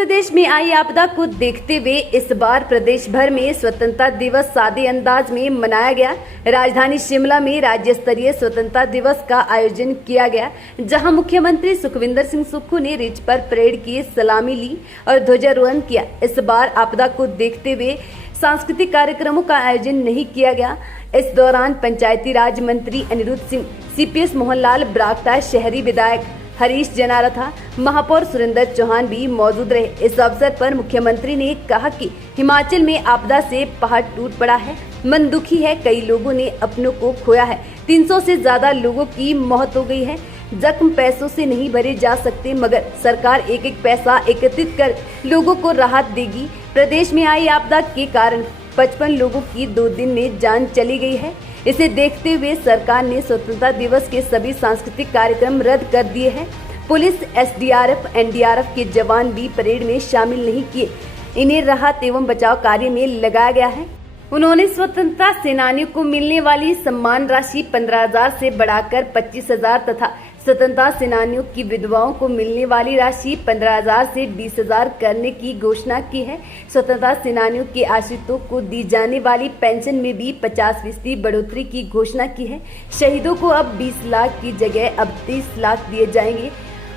प्रदेश में आई आपदा को देखते हुए इस बार प्रदेश भर में स्वतंत्रता दिवस सादे अंदाज में मनाया गया। राजधानी शिमला में राज्य स्तरीय स्वतंत्रता दिवस का आयोजन किया गया, जहां मुख्यमंत्री सुखविंदर सिंह सुक्खू ने रिज पर परेड की सलामी ली और ध्वजारोहण किया। इस बार आपदा को देखते हुए सांस्कृतिक कार्यक्रमों का आयोजन नहीं किया गया। इस दौरान पंचायती राज मंत्री अनिरुद्ध सिंह, CPS मोहनलाल ब्राक्टा, शहरी विधायक हरीश जनारथा, महापौर सुरेंद्र चौहान भी मौजूद रहे। इस अवसर पर मुख्यमंत्री ने कहा कि हिमाचल में आपदा से पहाड़ टूट पड़ा है, मन दुखी है, कई लोगों ने अपनों को खोया है, 300 से ज्यादा लोगों की मौत हो गई है। जख्म पैसों से नहीं भरे जा सकते, मगर सरकार एक एक पैसा एकत्रित कर लोगों को राहत देगी। प्रदेश में आई आपदा के कारण 55 लोगों की 2 दिन में जान चली गई है। इसे देखते हुए सरकार ने स्वतंत्रता दिवस के सभी सांस्कृतिक कार्यक्रम रद्द कर दिए हैं। पुलिस, SDRF, NDRF के जवान भी परेड में शामिल नहीं किए। इन्हें राहत एवं बचाव कार्य में लगाया गया है। उन्होंने स्वतंत्रता सेनानियों को मिलने वाली सम्मान राशि 15,000 से बढ़ाकर 25,000 तथा स्वतंत्रता सेनानियों की विधवाओं को मिलने वाली राशि 15,000 से 20,000 करने की घोषणा की है। स्वतंत्रता सेनानियों के आश्रितों को दी जाने वाली पेंशन में भी 50% बढ़ोतरी की घोषणा की है। शहीदों को अब 20 लाख की जगह अब 30 लाख दिए जाएंगे।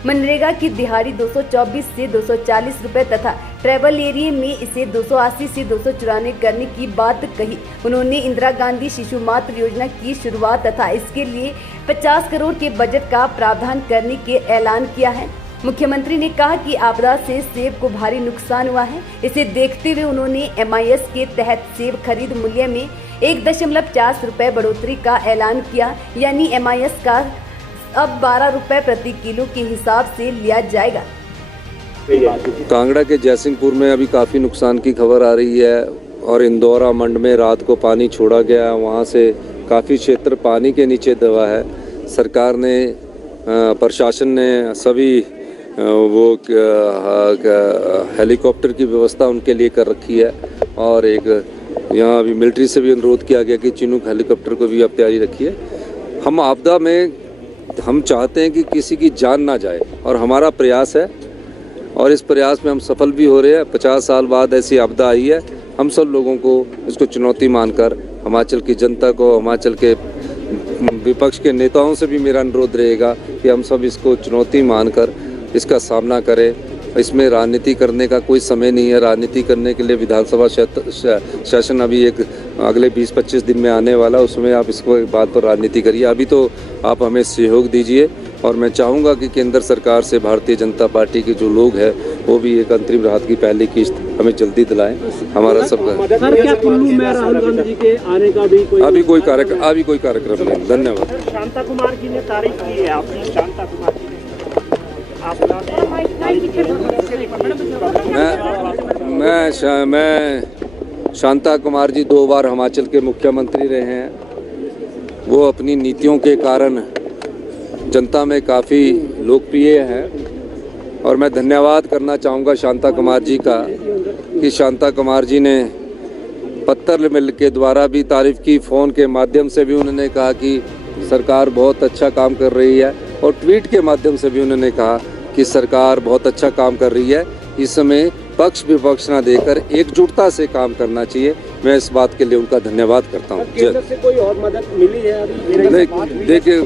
मनरेगा की दिहाड़ी 224 से 240 रुपए तथा ट्राइबल एरिया में इसे 280 से 294 करने की बात कही। उन्होंने इंदिरा गांधी शिशु मातृ योजना की शुरुआत तथा इसके लिए 50 करोड़ के बजट का प्रावधान करने के ऐलान किया है। मुख्यमंत्री ने कहा कि आपदा से सेब को भारी नुकसान हुआ है। इसे देखते हुए उन्होंने MIS के तहत सेब खरीद मूल्य में 1.4 रुपए बढ़ोतरी का ऐलान किया, यानी MIS का अब 12 रुपए प्रति किलो के हिसाब से लिया जाएगा। कांगड़ा के जयसिंहपुर में अभी काफ़ी नुकसान की खबर आ रही है और इंदौरा मंड में रात को पानी छोड़ा गया, वहाँ से काफ़ी क्षेत्र पानी के नीचे दबा है। सरकार ने, प्रशासन ने सभी वो हेलीकॉप्टर की व्यवस्था उनके लिए कर रखी है और एक यहाँ अभी मिलिट्री से भी अनुरोध किया गया कि चिनूक हेलीकॉप्टर को भी अब तैयारी रखिए। हम आपदा में हम चाहते हैं कि किसी की जान ना जाए और हमारा प्रयास है और इस प्रयास में हम सफल भी हो रहे हैं। 50 साल बाद ऐसी आपदा आई है। हम सब लोगों को इसको चुनौती मानकर, हिमाचल की जनता को, हिमाचल के विपक्ष के नेताओं से भी मेरा अनुरोध रहेगा कि हम सब इसको चुनौती मानकर इसका सामना करें। इसमें राजनीति करने का कोई समय नहीं है। राजनीति करने के लिए विधानसभा सेशन अभी एक अगले 20-25 दिन में आने वाला, उसमें आप इसको बात पर राजनीति करिए। अभी तो आप हमें सहयोग दीजिए और मैं चाहूँगा कि केंद्र सरकार से भारतीय जनता पार्टी के जो लोग हैं वो भी एक अंतरिम राहत की पहली किस्त हमें जल्दी दिलाएं। हमारा सबका अभी कोई कार्यक्रम नहीं। धन्यवाद। शांता कुमार जी ने तारीफ की है, आपने शांता कुमार जी मैं शांता कुमार जी 2 बार हिमाचल के मुख्यमंत्री रहे हैं। वो अपनी नीतियों के कारण जनता में काफ़ी लोकप्रिय हैं और मैं धन्यवाद करना चाहूँगा शांता कुमार जी का कि शांता कुमार जी ने पत्र मिल के द्वारा भी तारीफ की, फ़ोन के माध्यम से भी उन्होंने कहा कि सरकार बहुत अच्छा काम कर रही है और ट्वीट के माध्यम से भी उन्होंने कहा कि सरकार बहुत अच्छा काम कर रही है। इस समय पक्ष विपक्ष ना देकर एकजुटता से काम करना चाहिए। मैं इस बात के लिए उनका धन्यवाद करता हूँ। केंद्र से कोई और मदद मिली है अभी? देखिए,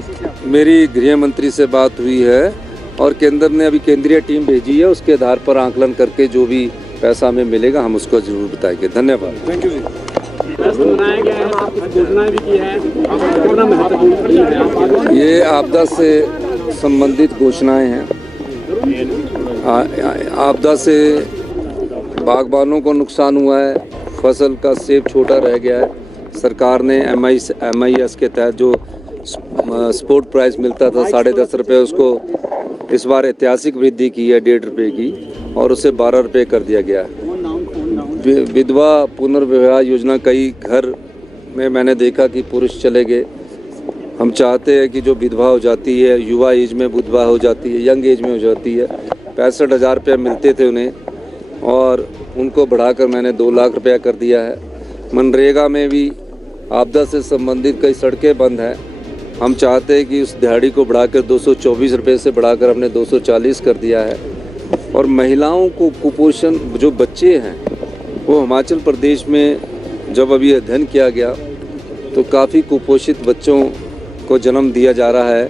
मेरी गृह मंत्री से बात हुई है और केंद्र ने अभी केंद्रीय टीम भेजी है, उसके आधार पर आंकलन करके जो भी पैसा हमें मिलेगा हम उसको जरूर बताएंगे। धन्यवाद। थैंक यू जी। बनाया गया है, आप कुछ घोषणाएं भी की है। ये आपदा से संबंधित घोषणाएं हैं। आपदा से बागबानों को नुकसान हुआ है, फसल का सेब छोटा रह गया है। सरकार ने MIS के तहत जो स्पोर्ट प्राइस मिलता था 10.5 रुपये, उसको इस बार ऐतिहासिक वृद्धि की है 1.5 रुपये की और उसे 12 रुपये कर दिया गया है। विधवा पुनर्विवाह योजना, कई घर में मैंने देखा कि पुरुष चले गए। हम चाहते हैं कि जो विधवा हो जाती है, युवा एज में विधवा हो जाती है, यंग एज में हो जाती है, 65,000 रुपये मिलते थे उन्हें और उनको बढ़ाकर मैंने 2 लाख रुपया कर दिया है। मनरेगा में भी आपदा से संबंधित कई सड़कें बंद हैं। हम चाहते हैं कि उस दिहाड़ी को बढ़ाकर 224 रुपये से बढ़ाकर हमने 240 कर दिया है और महिलाओं को कुपोषण, जो बच्चे हैं वो हिमाचल प्रदेश में जब अभी अध्ययन किया गया तो काफ़ी कुपोषित बच्चों को जन्म दिया जा रहा है।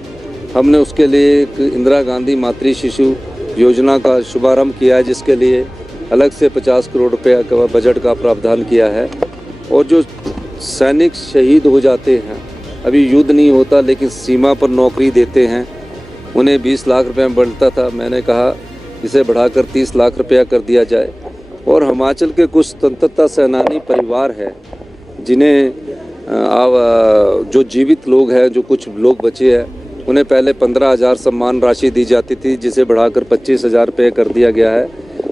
हमने उसके लिए एक इंदिरा गांधी मातृ शिशु योजना का शुभारंभ किया है, जिसके लिए अलग से 50 करोड़ रुपये का बजट का प्रावधान किया है। और जो सैनिक शहीद हो जाते हैं, अभी युद्ध नहीं होता लेकिन सीमा पर नौकरी देते हैं, उन्हें 20 लाख रुपये बढ़ता था, मैंने कहा इसे बढ़ाकर 30 लाख रुपया कर दिया जाए। और हिमाचल के कुछ स्वतंत्रता सेनानी परिवार है जिन्हें जो जीवित लोग हैं, जो कुछ लोग बचे हैं, उन्हें पहले 15,000 सम्मान राशि दी जाती थी, जिसे बढ़ाकर 25,000 रुपये कर दिया गया है।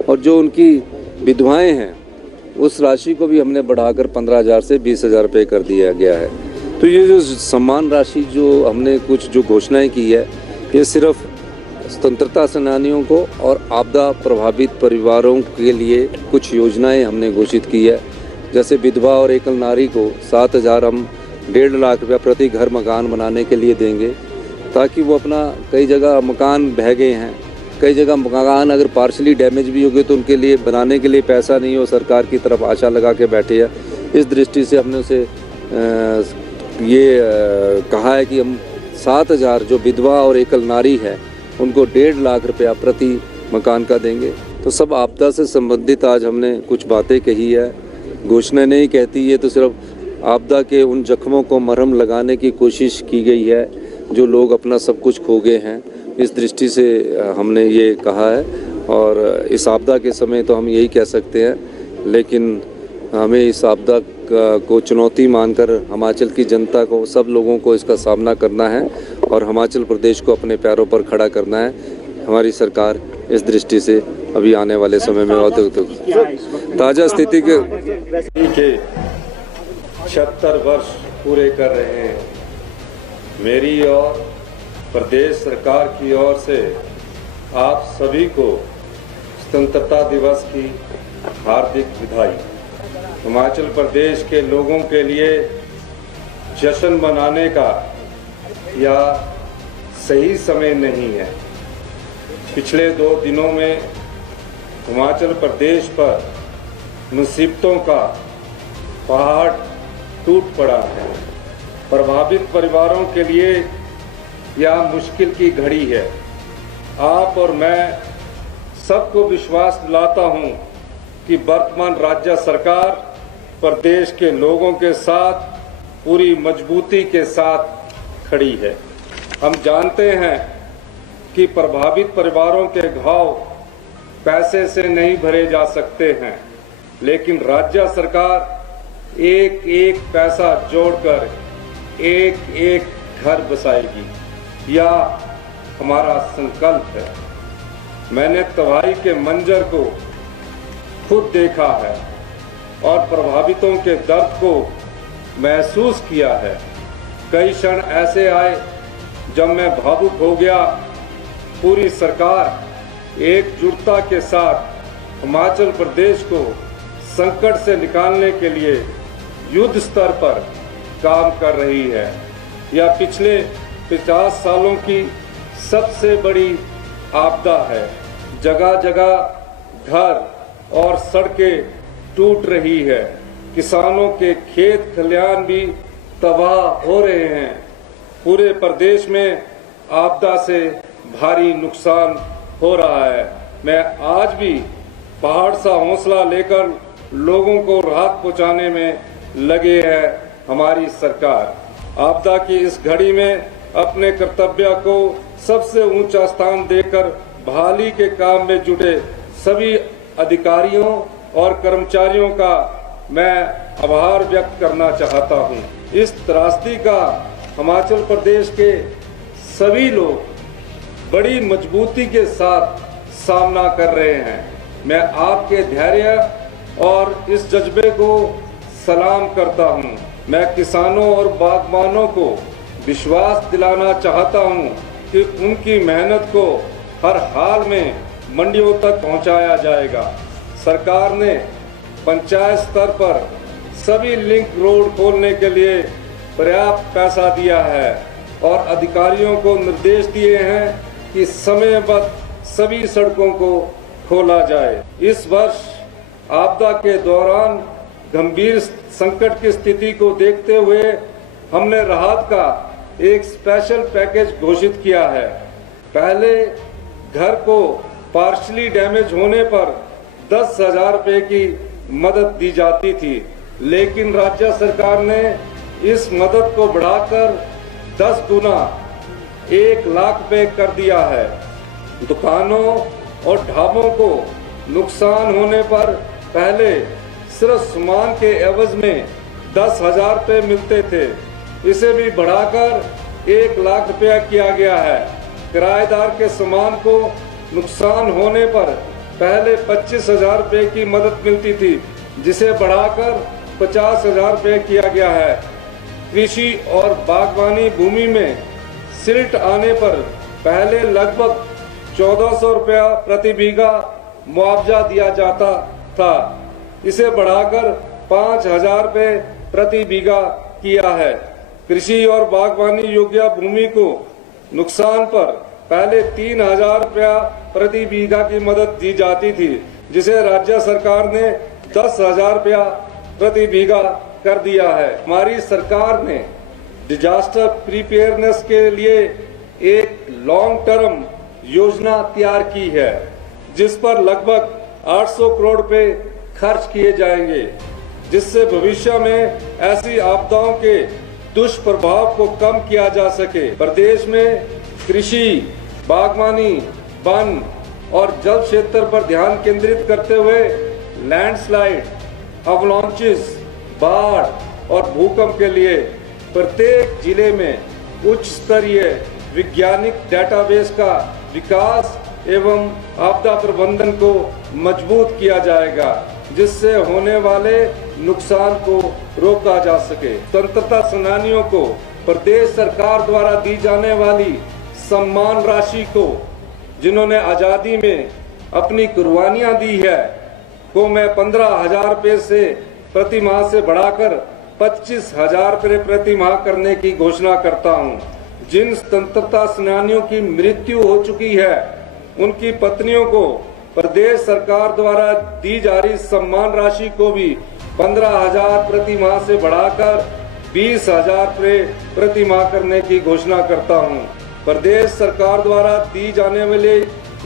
और जो उनकी विधवाएं हैं उस राशि को भी हमने बढ़ाकर 15,000 से 20,000 रुपये कर दिया गया है। तो ये जो सम्मान राशि जो हमने कुछ जो घोषणाएं की है, ये सिर्फ स्वतंत्रता सेनानियों को और आपदा प्रभावित परिवारों के लिए कुछ योजनाएं हमने घोषित की है। जैसे विधवा और एकल नारी को 7,000 हम 1.5 लाख रुपया प्रति घर मकान बनाने के लिए देंगे, ताकि वो अपना, कई जगह मकान बह गए हैं, कई जगह मकान अगर पार्शली डैमेज भी हो गए तो उनके लिए बनाने के लिए पैसा नहीं हो, सरकार की तरफ आशा लगा के बैठे हैं। इस दृष्टि से हमने उसे कहा है कि हम 7,000 जो विधवा और एकल नारी है उनको 1.5 लाख रुपया प्रति मकान का देंगे। तो सब आपदा से संबंधित आज हमने कुछ बातें कही है, घोषणा नहीं कहती, ये तो सिर्फ आपदा के उन जख्मों को मरहम लगाने की कोशिश की गई है जो लोग अपना सब कुछ खो गए हैं। इस दृष्टि से हमने ये कहा है। और इस आपदा के समय तो हम यही कह सकते हैं, लेकिन हमें इस आपदा को चुनौती मानकर हिमाचल की जनता को, सब लोगों को इसका सामना करना है और हिमाचल प्रदेश को अपने पैरों पर खड़ा करना है। हमारी सरकार इस दृष्टि से अभी आने वाले समय में ताज़ा स्थिति के 76 वर्ष पूरे कर रहे हैं। मेरी और प्रदेश सरकार की ओर से आप सभी को स्वतंत्रता दिवस की हार्दिक बधाई। हिमाचल प्रदेश के लोगों के लिए जश्न मनाने का या सही समय नहीं है। पिछले 2 दिनों में हिमाचल प्रदेश पर मुसीबतों का पहाड़ टूट पड़ा है। प्रभावित परिवारों के लिए यह मुश्किल की घड़ी है। आप और मैं सबको विश्वास दिलाता हूं कि वर्तमान राज्य सरकार प्रदेश के लोगों के साथ पूरी मजबूती के साथ खड़ी है। हम जानते हैं कि प्रभावित परिवारों के घाव पैसे से नहीं भरे जा सकते हैं, लेकिन राज्य सरकार एक एक पैसा जोड़कर एक एक घर बसाएगी, यह हमारा संकल्प है। मैंने तबाही के मंजर को खुद देखा है और प्रभावितों के दर्द को महसूस किया है। कई क्षण ऐसे आए जब मैं भावुक हो गया। पूरी सरकार एकजुटता के साथ हिमाचल प्रदेश को संकट से निकालने के लिए युद्ध स्तर पर काम कर रही है। यह पिछले 50 सालों की सबसे बड़ी आपदा है। जगह जगह घर और सड़कें टूट रही है। किसानों के खेत खलिहान भी तबाह हो रहे हैं। पूरे प्रदेश में आपदा से भारी नुकसान हो रहा है। मैं आज भी पहाड़ सा हौसला लेकर लोगों को राहत पहुंचाने में लगे है हमारी सरकार। आपदा की इस घड़ी में अपने कर्तव्य को सबसे ऊंचा स्थान देकर बहाली के काम में जुटे सभी अधिकारियों और कर्मचारियों का मैं आभार व्यक्त करना चाहता हूं। इस त्रासदी का हिमाचल प्रदेश के सभी लोग बड़ी मजबूती के साथ सामना कर रहे हैं। मैं आपके धैर्य और इस जज्बे को सलाम करता हूं। मैं किसानों और बागबानों को विश्वास दिलाना चाहता हूं कि उनकी मेहनत को हर हाल में मंडियों तक पहुंचाया जाएगा। सरकार ने पंचायत स्तर पर सभी लिंक रोड खोलने के लिए पर्याप्त पैसा दिया है और अधिकारियों को निर्देश दिए हैं कि समयबद्ध सभी सड़कों को खोला जाए। इस वर्ष आपदा के दौरान गंभीर संकट की स्थिति को देखते हुए हमने राहत का एक स्पेशल पैकेज घोषित किया है। पहले घर को पार्शली डैमेज होने पर 10,000 रुपए की मदद दी जाती थी, लेकिन राज्य सरकार ने इस मदद को बढ़ाकर 10 गुना 1 लाख रुपए कर दिया है। दुकानों और ढाबों को नुकसान होने पर पहले सिर्फ सामान के एवज में 10,000 रुपए मिलते थे, इसे भी बढ़ाकर 1 लाख रुपया किया गया है। किराएदार के सामान को नुकसान होने पर पहले 25,000 रुपए की मदद मिलती थी, जिसे बढ़ाकर 50,000 रुपए किया गया है। कृषि और बागवानी भूमि में सिल्ट आने पर पहले लगभग 1,400 रुपया प्रति बीघा मुआवजा दिया जाता था, इसे बढ़ाकर 5,000 रुपए प्रति बीघा किया है। कृषि और बागवानी योग्य भूमि को नुकसान पर पहले 3,000 रुपया प्रति बीघा की मदद दी जाती थी, जिसे राज्य सरकार ने 10,000 रुपया प्रति बीघा कर दिया है। हमारी सरकार ने डिजास्टर प्रिपेयरनेस के लिए एक लॉन्ग टर्म योजना तैयार की है, जिस पर लगभग 800 करोड़ रुपए खर्च किए जाएंगे, जिससे भविष्य में ऐसी आपदाओं के दुष्प्रभाव को कम किया जा सके। प्रदेश में कृषि, बागवानी, वन और जल क्षेत्र पर ध्यान केंद्रित करते हुए लैंडस्लाइड, अवलांचेस, बाढ़ और भूकंप के लिए प्रत्येक जिले में उच्च स्तरीय वैज्ञानिक डेटाबेस का विकास एवं आपदा प्रबंधन को मजबूत किया जाएगा, जिससे होने वाले नुकसान को रोका जा सके। स्वतंत्रता सेनानियों को प्रदेश सरकार द्वारा दी जाने वाली सम्मान राशि को, जिन्होंने आजादी में अपनी कुर्बानियां दी है, को मैं 15,000 रुपए से प्रति माह से बढ़ाकर 25,000 रुपए प्रति माह करने की घोषणा करता हूं। जिन स्वतंत्रता सेनानियों की मृत्यु हो चुकी है, उनकी पत्नियों को प्रदेश सरकार द्वारा दी जा रही सम्मान राशि को भी 15,000 प्रति माह से बढ़ाकर 20,000 रुपए प्रति माह करने की घोषणा करता हूं। प्रदेश सरकार द्वारा दी जाने वाली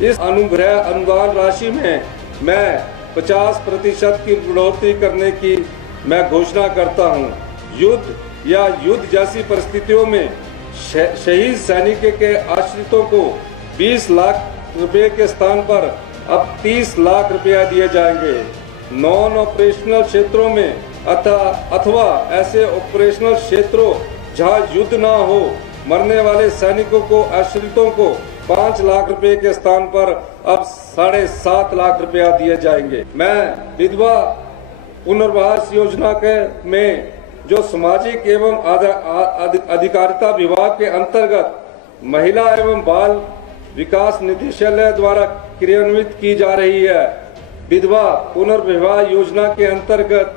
इस अनुग्रह अनुदान राशि में मैं 50% की बढ़ोतरी करने की मैं घोषणा करता हूं। युद्ध या युद्ध जैसी परिस्थितियों में शहीद सैनिक के आश्रितों को 20 लाख रुपए के स्थान पर अब 30 लाख रुपया दिए जाएंगे। नॉन ऑपरेशनल क्षेत्रों में अथवा ऐसे ऑपरेशनल क्षेत्रों जहां युद्ध ना हो, मरने वाले सैनिकों को आश्रितों को 5 लाख रुपए के स्थान पर अब 7.5 लाख रुपया दिए जाएंगे। मैं विधवा पुनर्वास योजना में जो सामाजिक एवं अधिकारिता विभाग के अंतर्गत महिला एवं बाल विकास निदेशालय द्वारा क्रियान्वित की जा रही है, विधवा पुनर्विवाह योजना के अंतर्गत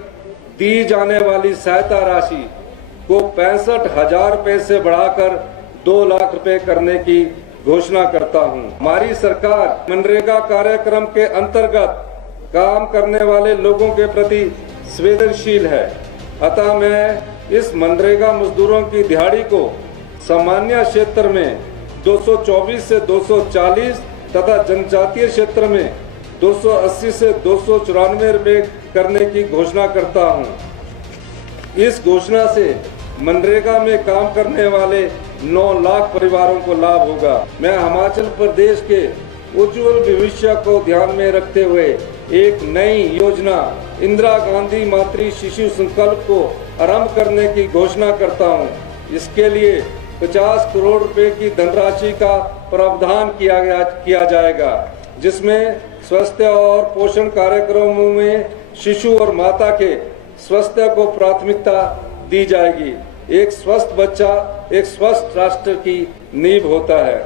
दी जाने वाली सहायता राशि को 65,000 रुपए से बढ़ाकर 2 लाख रुपए करने की घोषणा करता हूं। हमारी सरकार मनरेगा कार्यक्रम के अंतर्गत काम करने वाले लोगों के प्रति संवेदनशील है, अतः मैं इस मनरेगा मजदूरों की दिहाड़ी को सामान्य क्षेत्र में 224 से 240 तथा जनजातीय क्षेत्र में 280 से 294 रुपए करने की घोषणा करता हूं। इस घोषणा से मनरेगा में काम करने वाले 9 लाख परिवारों को लाभ होगा। मैं हिमाचल प्रदेश के उज्जवल भविष्य को ध्यान में रखते हुए एक नई योजना इंदिरा गांधी मातृ शिशु संकल्प को आरंभ करने की घोषणा करता हूं। इसके लिए 50 करोड़ रुपए की धनराशि का प्रावधान किया जाएगा, जिसमें स्वास्थ्य और पोषण कार्यक्रमों में शिशु और माता के स्वास्थ्य को प्राथमिकता दी जाएगी। एक स्वस्थ बच्चा एक स्वस्थ राष्ट्र की नींव होता है।